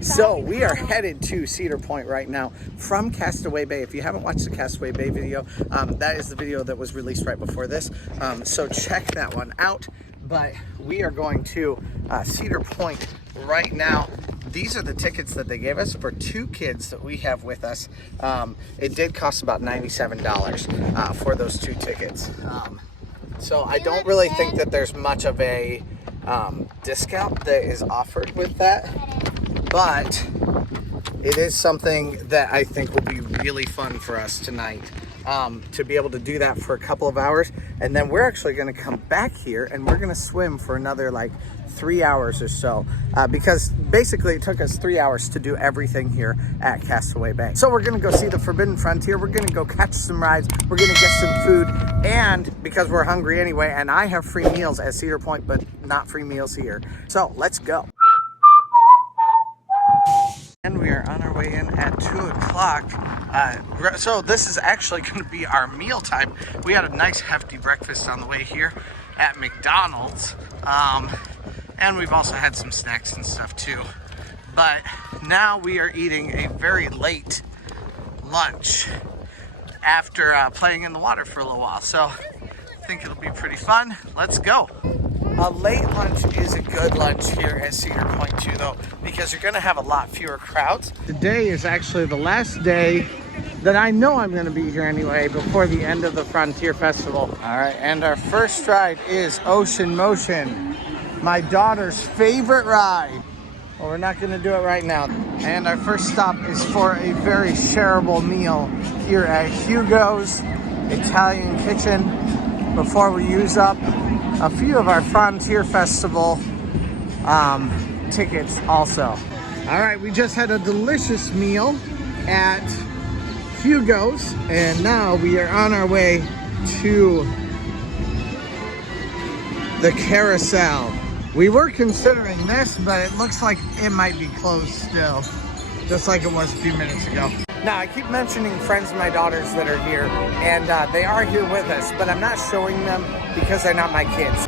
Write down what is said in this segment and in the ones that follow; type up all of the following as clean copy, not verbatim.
So we are headed to Cedar Point right now from Castaway Bay. If you haven't watched the Castaway Bay video, that is the video that was released right before this. So check that one out. But we are going to Cedar Point right now. These are the tickets that they gave us for 2 kids that we have with us. It did cost about $97 for those 2 tickets. So I don't really think that there's much of a discount that is offered with that, but it is something that I think will be really fun for us tonight, to be able to do that for a couple of hours. And then we're actually going to come back here and we're going to swim for another like 3 hours or so, because basically it took us 3 hours to do everything here at Castaway Bay. So we're gonna go see the Forbidden Frontier, we're gonna go catch some rides, we're gonna get some food, and because we're hungry anyway, and I have free meals at Cedar Point, but not free meals here. So let's go. And we are on our way in at 2 o'clock. So this is actually gonna be our meal time. We had a nice hefty breakfast on the way here at McDonald's. And we've also had some snacks and stuff too. But now we are eating a very late lunch after playing in the water for a little while. So I think it'll be pretty fun. Let's go. A late lunch is a good lunch here at Cedar Point too, though, because you're gonna have a lot fewer crowds. Today is actually the last day that I know I'm gonna be here anyway before the end of the Frontier Festival. All right, and our first ride is Ocean Motion, my daughter's favorite ride. Well, we're not gonna do it right now. And our first stop is for a very shareable meal here at Hugo's Italian Kitchen before we use up a few of our Frontier Festival tickets also. All right, we just had a delicious meal at Hugo's, and now we are on our way to the Carousel. We were considering this, but it looks like it might be closed still, just like it was a few minutes ago. Now, I keep mentioning friends of my daughter's that are here, and they are here with us, but I'm not showing them because they're not my kids.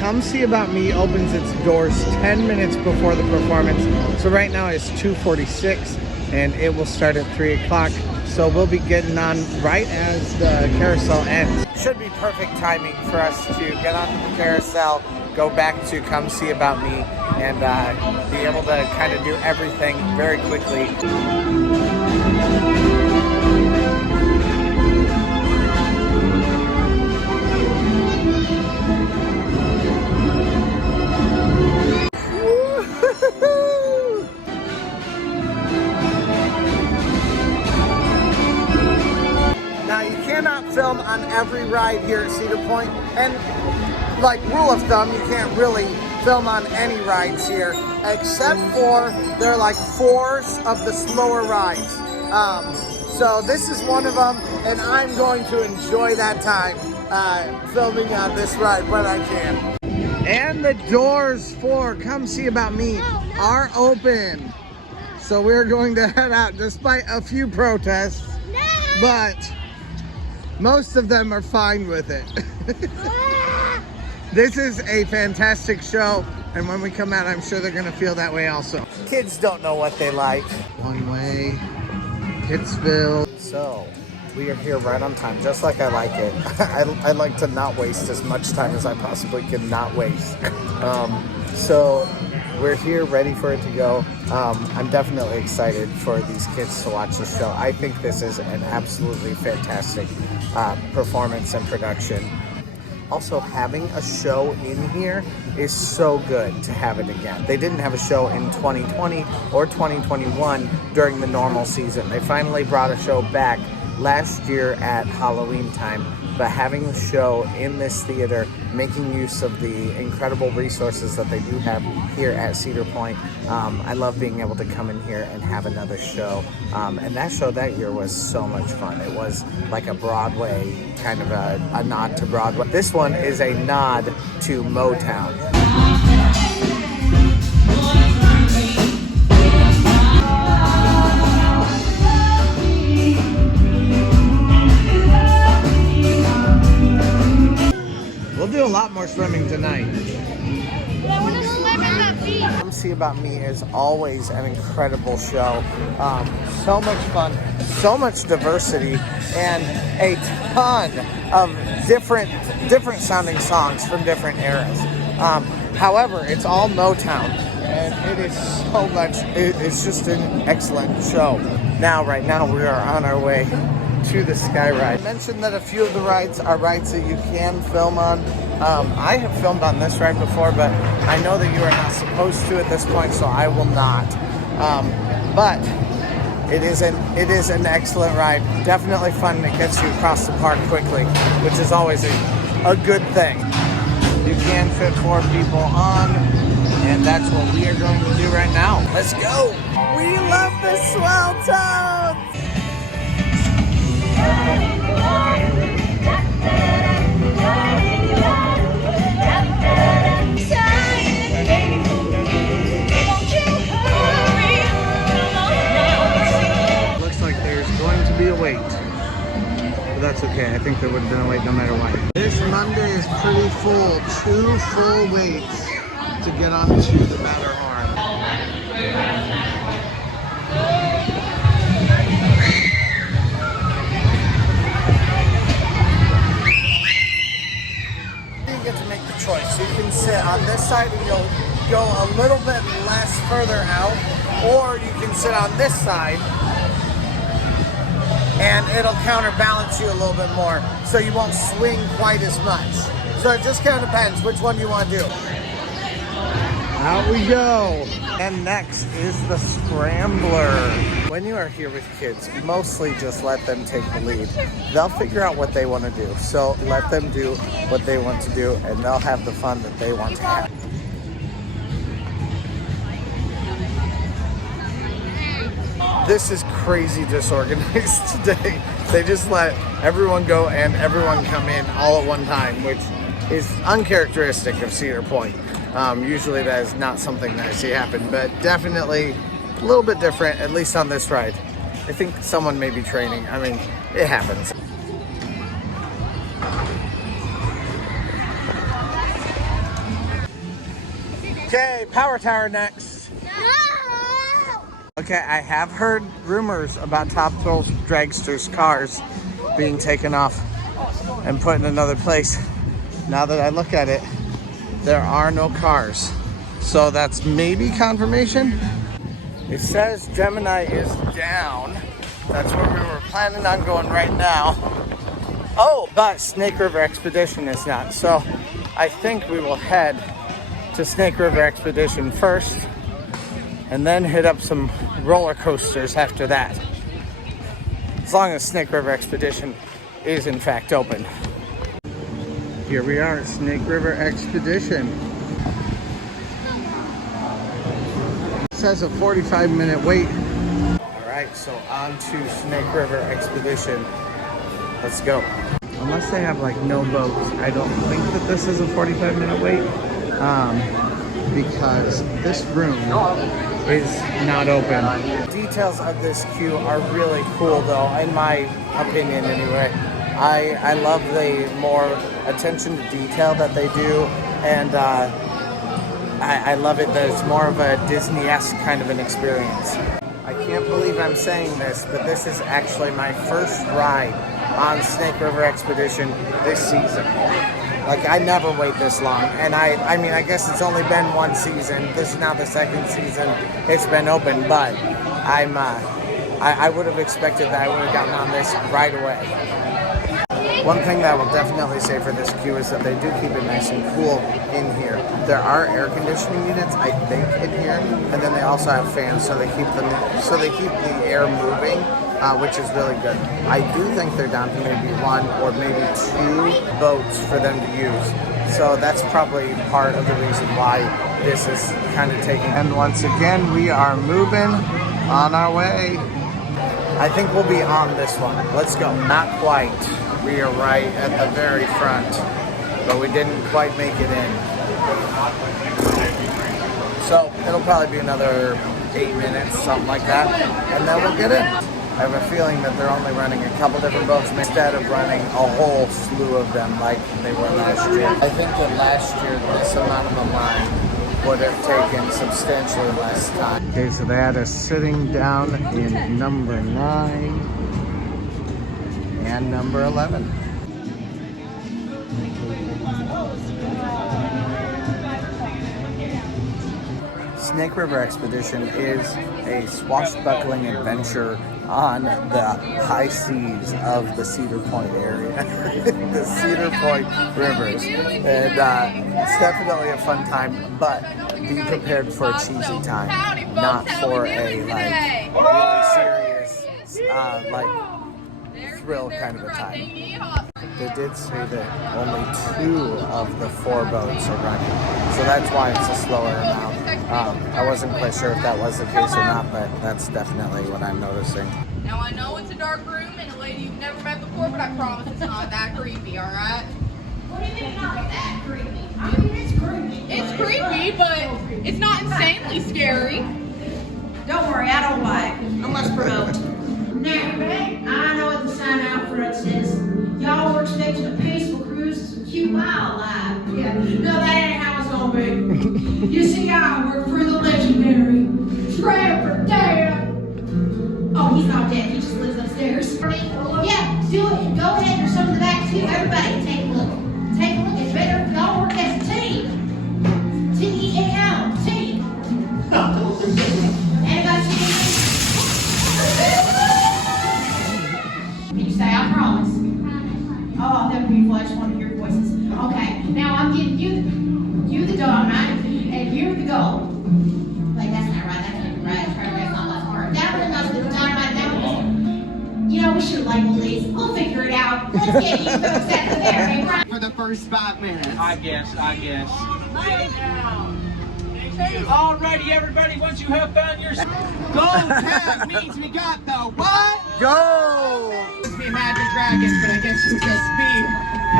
Come See About Me opens its doors 10 minutes before the performance. So right now it's 2:46, and it will start at 3 o'clock. So we'll be getting on right as the carousel ends. Should be perfect timing for us to get onto the carousel, go back to Come See About Me, and be able to kind of do everything very quickly. Now you cannot film on every ride here at Cedar Point, and like rule of thumb, you can't really film on any rides here, except for there are like 4 of the slower rides. So this is one of them, and I'm going to enjoy that time filming on this ride when I can. And the doors for Come See About Me are open. So we're going to head out despite a few protests, but most of them are fine with it. This is a fantastic show, and when we come out, I'm sure they're gonna feel that way also. Kids don't know what they like. One way, Pittsville. So, we are here right on time, just like I like it. I like to not waste as much time as I possibly can not waste. So, we're here ready for it to go. I'm definitely excited for these kids to watch the show. I think this is an absolutely fantastic performance and production. Also, having a show in here is so good to have it again. They didn't have a show in 2020 or 2021 during the normal season. They finally brought a show back last year at Halloween time, but having the show in this theater, making use of the incredible resources that they do have here at Cedar Point, I love being able to come in here and have another show. And that show that year was so much fun. It was like a Broadway, kind of a nod to Broadway. This one is a nod to Motown. We'll do a lot more swimming tonight. I want to swim in that beach. Come See About Me is always an incredible show. So much fun, so much diversity, and a ton of different sounding songs from different eras. However, it's all Motown, and it is so much, it's just an excellent show. Right now we are on our way to the Sky Ride. I mentioned that a few of the rides are rides that you can film on. I have filmed on this ride before, but I know that you are not supposed to at this point, so I will not. But it is an excellent ride. Definitely fun, and it gets you across the park quickly, which is always a good thing. You can fit 4 people on, and that's what we are going to do right now. Let's go. We love the Swell Tones. Looks like there's going to be a wait. But that's okay. I think there would have been a wait no matter what. This Monday is pretty full. 2 full waits to get onto the Matterhorn. You get to make the choice. You can sit on this side and you'll go a little bit less further out, or you can sit on this side and it'll counterbalance you a little bit more, so you won't swing quite as much. So it just kind of depends which one you want to do. Out we go. And next is the Scrambler. When you are here with kids, mostly just let them take the lead. They'll figure out what they want to do. So let them do what they want to do, and they'll have the fun that they want to have. This is crazy disorganized today. They just let everyone go and everyone come in all at one time, which is uncharacteristic of Cedar Point. Usually that is not something that I see happen, but definitely a little bit different, at least on this ride. I think someone may be training. I mean, it happens. Okay, Power Tower next. Okay, I have heard rumors about Top Thrill Dragster's cars being taken off and put in another place. Now that I look at it, there are no cars. So that's maybe confirmation. It says Gemini is down. That's where we were planning on going right now. Oh, but Snake River Expedition is not. So I think we will head to Snake River Expedition first, and then hit up some roller coasters after that. As long as Snake River Expedition is in fact open. Here we are at Snake River Expedition. It says a 45-minute wait. All right, so on to Snake River Expedition. Let's go. Unless they have like no boats, I don't think that this is a 45-minute wait. Because this room is not open. Details of this queue are really cool though, in my opinion anyway. I love the more attention to detail that they do, and I love it that it's more of a Disney-esque kind of an experience. I can't believe I'm saying this, but this is actually my first ride on Snake River Expedition this season. Like, I never wait this long, and I mean, I guess it's only been one season. This is now the second season it's been open, but I would have expected that I would have gotten on this right away. One thing that I will definitely say for this queue is that they do keep it nice and cool in here. There are air conditioning units, I think, in here, and then they also have fans, so they keep the air moving, which is really good. I do think they're down to maybe 1 or maybe 2 boats for them to use. So that's probably part of the reason why this is kind of taking. And once again, we are moving on our way. I think we'll be on this one. Let's go. Not quite. We are right at the very front, but we didn't quite make it in. So it'll probably be another 8 minutes, something like that, and then we'll get in. I have a feeling that they're only running a couple different boats instead of running a whole slew of them like they were last year. I think that last year this amount of a line would have taken substantially less time. Okay, so they had us sitting down in number 9 and number 11. Snake River Expedition is a swashbuckling adventure on the high seas of the Cedar Point area, the Cedar Point rivers, and it's definitely a fun time. But be prepared for a cheesy time, not for a like really serious, like thrill kind of a time. They did say that only 2 of the 4 boats are running, so that's why it's a slower amount. I wasn't quite sure if that was the case or not, but that's definitely what I'm noticing. Now I know it's a dark room and a lady you've never met before, but I promise it's not that creepy, alright? What do you mean not that creepy? I mean, it's creepy. It's creepy, but it's not insanely scary. Don't worry, I don't bite unless provoked. Now, I know what the sign out front says. Y'all were expecting a peaceful cruise to some cute wildlife. Yeah. No, that ain't how it's gonna be. You see, I work for the legendary Trapper Dan. Oh, he's not dead. He just lives upstairs. Yeah, do it. Go ahead. There's some in the back too. Everybody, take a look. Take a look. It's better if y'all work as a team. T-E-A-M. Team. Anybody see? Can you say I promise? Oh, that would be beautiful. I just want to hear your voices. Okay, now I'm giving you the dog, right? And you're the goal. Wait, that's not right. That can't be right. Try to make my last part. That one knows the dynamite. That one. You know, we should label these. We'll figure it out. Let's get you folks at the very front. For the first 5 minutes. I guess. Alrighty, everybody, once you have found your Gold tab means we got the what? Go! We imagine dragons, but I guess you just be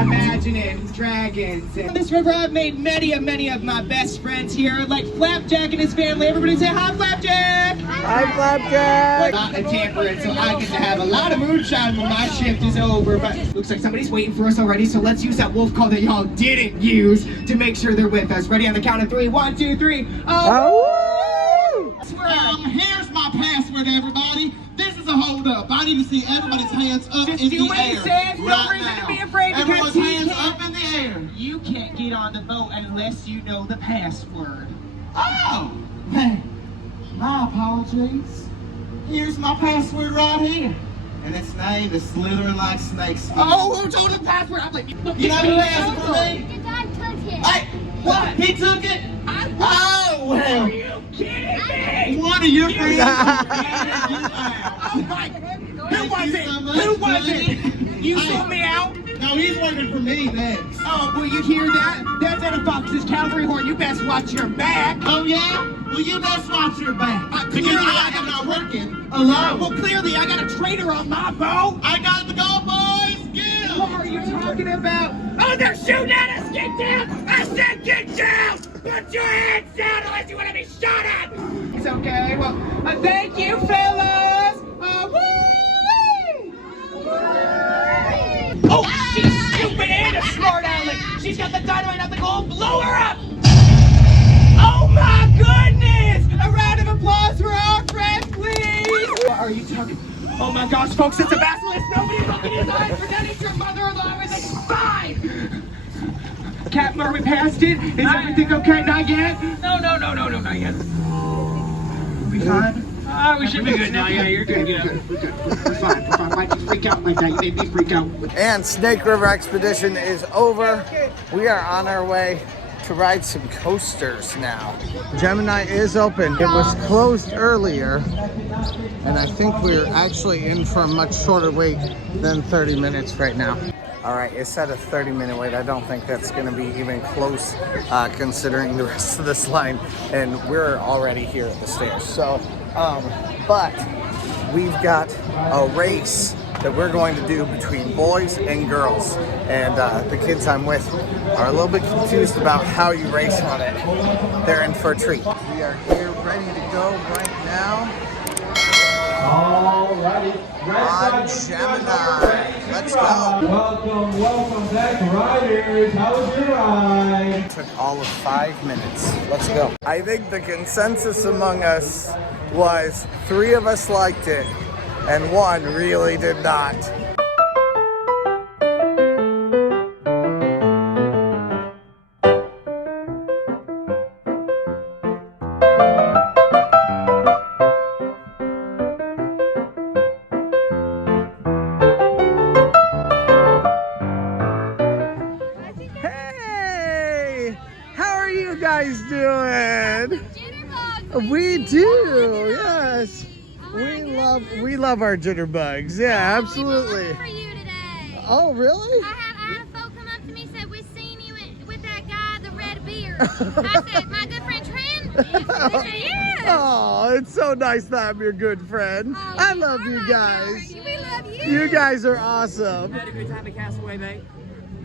imagining dragons. On this river, I've made many of my best friends here, like Flapjack and his family. Everybody say hi, Flapjack! Hi, Flapjack! Not a tampered, so I get to have a lot of moonshine when my shift is over. But looks like somebody's waiting for us already, so let's use that wolf call that y'all didn't use to make sure they're with us. Ready on the count of 3. 1, 2, 3. Here's my password, everybody. This is a hold up. I need to see everybody's hands up in the air. No reason to be afraid because Everyone's hands up in the air. you can't get on the boat unless you know the password. Oh, man. My apologies. Here's my password right here. And its name is Slithering Like Snakes. Oh, who told the password? I'm like, You know the password for me? Your dad took it. Hey, what? He took it? Oh, well. Are you kidding me? One of your friends. Oh my! Who was it? Who was it? You sold me out? No, he's working for me next. Oh, will you hear that? That's Eddie Fox's cavalry horn. You best watch your back. Oh, yeah? Well, you best watch your back. Because clearly I am not working alone. Well, clearly I got a traitor on my boat. I got to go, boys. Get him. What are you talking about? Oh, they're shooting at us! Get down! I said get down! Put your hands down unless you want to be shot at! It's okay. Well, thank you, fellas! Woo! Oh, she's stupid and a smart aleck! She's got the dynamite, not the gold. Blow her up! Oh my goodness! A round of applause for our friend, please! What are you talking? Oh my gosh, folks, it's a basilisk! Nobody look in his eyes! Pretend he's your mother-in-law with a spine! Captain, are we past it? Is everything okay? Not yet? No, not yet. We fine? We should be good now. Yeah, you're good. Yeah. We're good. We're fine. Why'd you freak out like that? You made me freak out. And Snake River Expedition is over. We are on our way to ride some coasters now. Gemini is open. It was closed earlier, and I think we're actually in for a much shorter wait than 30 minutes right now. All right, it said a 30-minute wait. I don't think that's gonna be even close considering the rest of this line, and we're already here at the stairs. So, but we've got a race that we're going to do between boys and girls, and the kids I'm with are a little bit confused about how you race on it. They're in for a treat. We are here ready to go right now. Alrighty. On Gemini. Let's go. Welcome Contact riders, how was your ride? Took all of 5 minutes. Let's go. I think the consensus among us was 3 of us liked it and 1 really did not. Guys doing? We do, yes. We love our jitterbugs. Yeah, absolutely. For you today. Oh, really? I had a folk come up to me and said, "We've seen you with that guy, the red beard." I said, "My good friend Trent." They said, "Yes." Oh, it's so nice to have your good friend. Oh, I love you guys. We love you. You guys are awesome. Had a good time at Castaway Bay.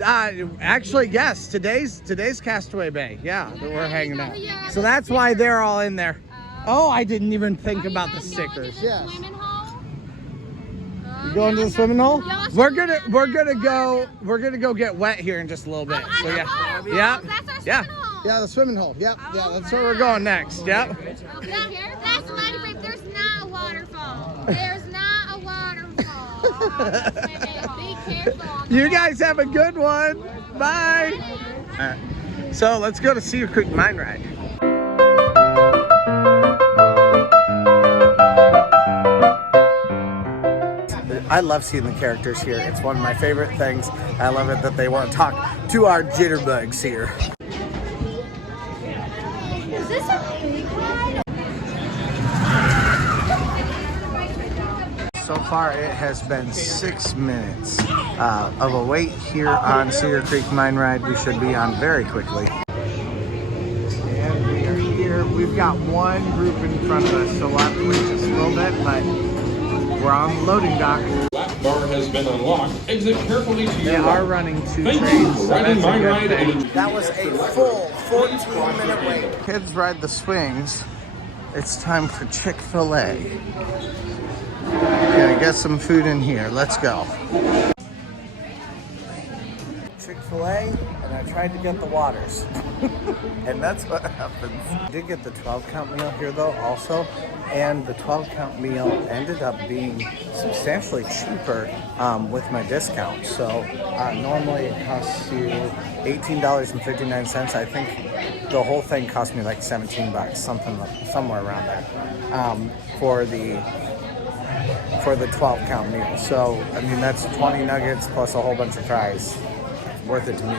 Actually, yes. Today's Castaway Bay. Yeah, that we're hanging out. So that's why they're all in there. Oh, I didn't even think about the stickers. Yes. You going to the swimming hole? We're gonna go get wet here in just a little bit. So yeah, yeah, yeah, the swimming hole. Yep, yeah, that's where we're going next. Yep. That's Mighty Break. There's not a waterfall. There's not a waterfall. Be careful. You guys have a good one. Bye. All right. So let's go to Cedar Creek Mine Ride. I love seeing the characters here. It's one of my favorite things. I love it that they want to talk to our jitterbugs here. Is this a big ride? So far, it has been 6 minutes of a wait here on Cedar Creek Mine Ride. We should be on very quickly. And we are here. We've got one group in front of us, so we'll have to wait just a little bit, but we're on the loading dock. Lap bar has been unlocked. Exit carefully to They your are right. running 2 Thank you trains, for so riding that's a Mine good Ride thing. and That was a full 14-minute wait. Kids ride the swings. It's time for Chick-fil-A. Gonna get some food in here. Let's go. Chick-fil-A, and I tried to get the waters. And that's what happens. I did get the 12-count meal here though also, and the 12-count meal ended up being substantially cheaper with my discount. So normally it costs you $18.59. I think the whole thing cost me like 17 bucks, somewhere around there, for the 12-count meal. So I mean that's 20 nuggets plus a whole bunch of fries. Worth it to me.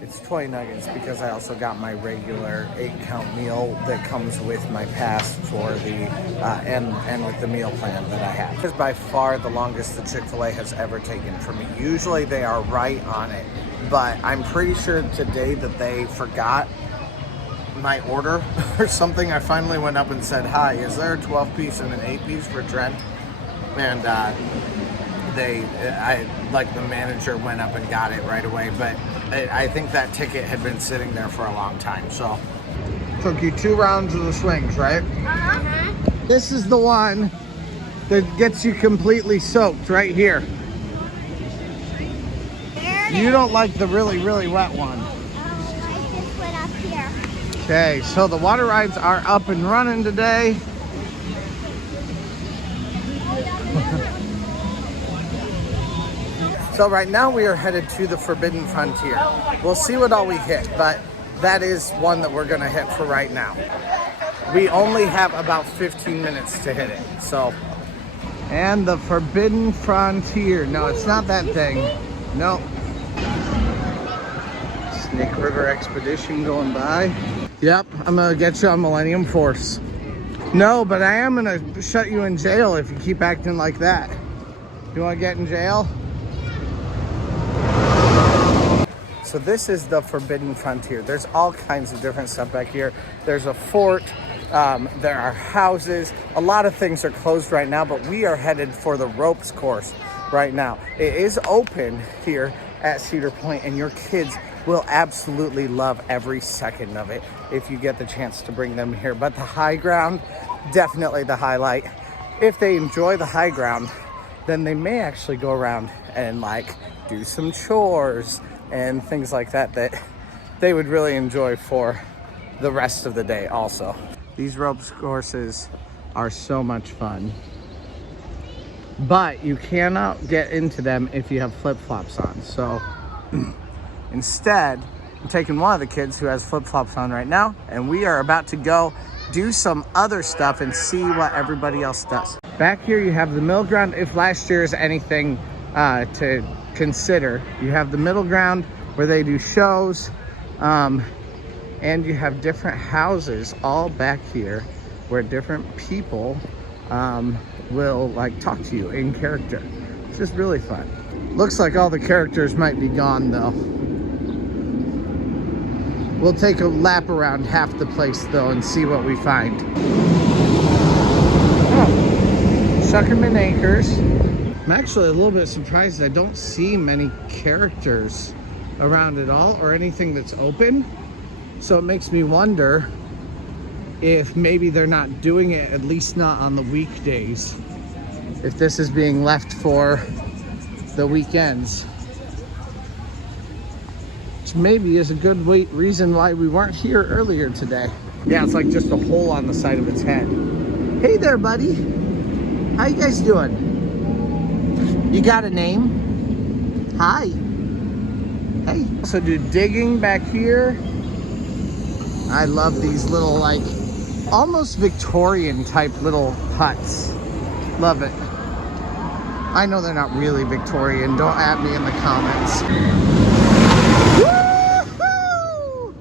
It's 20 nuggets because I also got my regular 8-count meal that comes with my pass for the and with the meal plan that I have. This is by far the longest the Chick-fil-A has ever taken for me. Usually they are right on it, but I'm pretty sure today that they forgot my order or something. I finally went up and said, "Hi, is there a 12-piece and an 8-piece for Trent?" And the manager went up and got it right away, but I think that ticket had been sitting there for a long time. So took you 2 rounds of the swings, right? Uh-huh. This is the one that gets you completely soaked right here. You don't like the really, really wet one. I just went up here. Okay, so the water rides are up and running today. So right now we are headed to the Forbidden Frontier. We'll see what all we hit, but that is one that we're gonna hit for right now. We only have about 15 minutes to hit it, so. And the Forbidden Frontier. No, it's not that thing. No. Snake River Expedition going by. Yep, I'm gonna get you on Millennium Force. No, but I am gonna shut you in jail if you keep acting like that. You wanna get in jail? So this is the Forbidden Frontier. There's all kinds of different stuff back here. There's a fort, there are houses. A lot of things are closed right now, but we are headed for the ropes course right now. It is open here at Cedar Point, and your kids will absolutely love every second of it if you get the chance to bring them here. But the high ground, definitely the highlight. If they enjoy the high ground, then they may actually go around and like do some chores and things like that that they would really enjoy for the rest of the day also. These ropes courses are so much fun, but you cannot get into them if you have flip-flops on. So instead, I'm taking one of the kids who has flip-flops on right now, and we are about to go do some other stuff and see what everybody else does. Back here you have the middle ground. If last year is anything to consider, you have the middle ground where they do shows, and you have different houses all back here where different people will like talk to you in character. It's just really fun. Looks like all the characters might be gone though. We'll take a lap around half the place though and see what we find. Oh, Suckerman Acres. I'm actually a little bit surprised I don't see many characters around at all or anything that's open. So it makes me wonder if maybe they're not doing it, at least not on the weekdays. If this is being left for the weekends. Which maybe is a good reason why we weren't here earlier today. Yeah, it's like just a hole on the side of its head. Hey there, buddy. How you guys doing? You got a name? Hi. Hey. Also do digging back here. I love these little like almost Victorian type little huts. Love it. I know they're not really Victorian. Don't at me in the comments. Woo-hoo!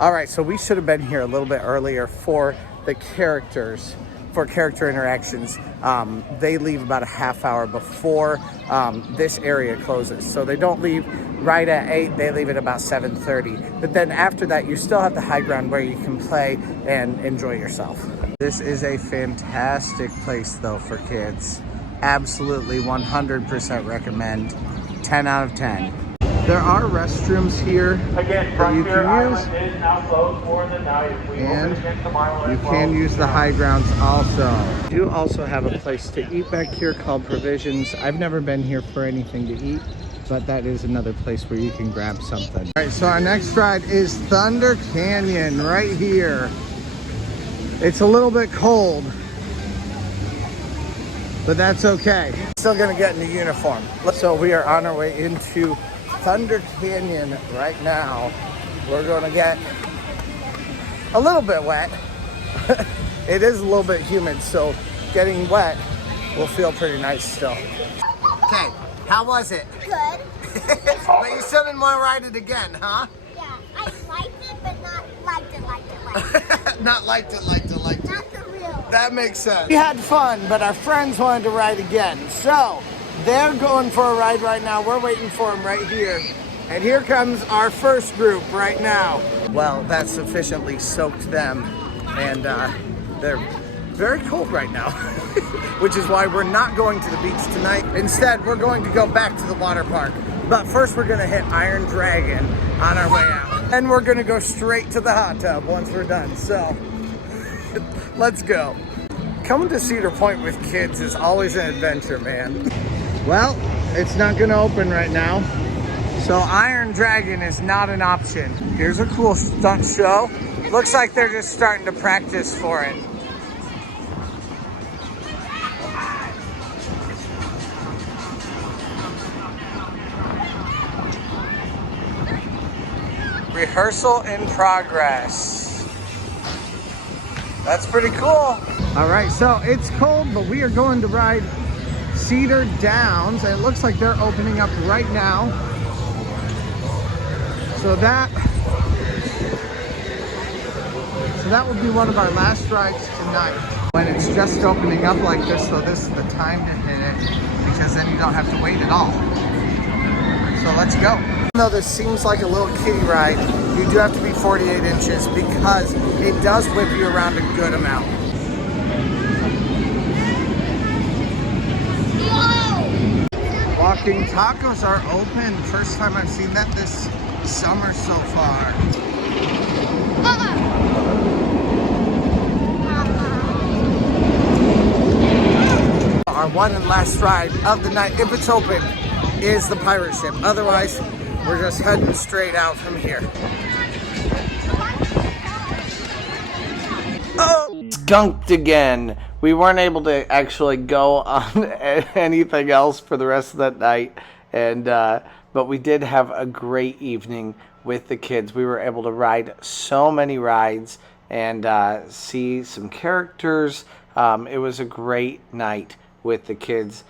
All right, so we should have been here a little bit earlier for the characters, for character interactions. They leave about a half hour before this area closes. So they don't leave right at 8, they leave at about 7:30. But then after that, you still have the high ground where you can play and enjoy yourself. This is a fantastic place though for kids. Absolutely 100% recommend. 10 out of 10. There are restrooms here Again, that you Frontier can Island use. is now closed for the night. We And open again tomorrow you as well. can use the high grounds also. We do also have a place to eat back here called Provisions. I've never been here for anything to eat, but that is another place where you can grab something. All right, so our next ride is Thunder Canyon right here. It's a little bit cold, but that's okay. Still gonna get into uniform. So we are on our way into Thunder Canyon right now. We're gonna get a little bit wet. It is a little bit humid, so getting wet will feel pretty nice still. Okay, how was it? Good. But you still didn't want to ride it again, huh? Yeah, I liked it, but not liked it. Not liked it. Not the real. That makes sense. We had fun, but our friends wanted to ride again. So they're going for a ride right now. We're waiting for them right here. And here comes our first group right now. Well, that sufficiently soaked them. And they're very cold right now. Which is why we're not going to the beach tonight. Instead, we're going to go back to the water park. But first we're gonna hit Iron Dragon on our way out. And we're gonna go straight to the hot tub once we're done. So, let's go. Coming to Cedar Point with kids is always an adventure, man. Well, it's not gonna open right now. So Iron Dragon is not an option. Here's a cool stunt show. Looks like they're just starting to practice for it. Rehearsal in progress. That's pretty cool. All right, so it's cold, but we are going to ride Cedar Downs. And it looks like they're opening up right now. So that will be one of our last rides tonight. When it's just opening up like this, so this is the time to hit it, because then you don't have to wait at all. So let's go. Even though this seems like a little kiddie ride, you do have to be 48 inches because it does whip you around a good amount. Walking tacos are open. First time I've seen that this summer so far. Our one and last ride of the night, if it's open, is the pirate ship. Otherwise, We're just heading straight out from here. Oh! Skunked again. We weren't able to actually go on anything else for the rest of that night, and but we did have a great evening with the kids. We were able to ride so many rides and see some characters. It was a great night with the kids.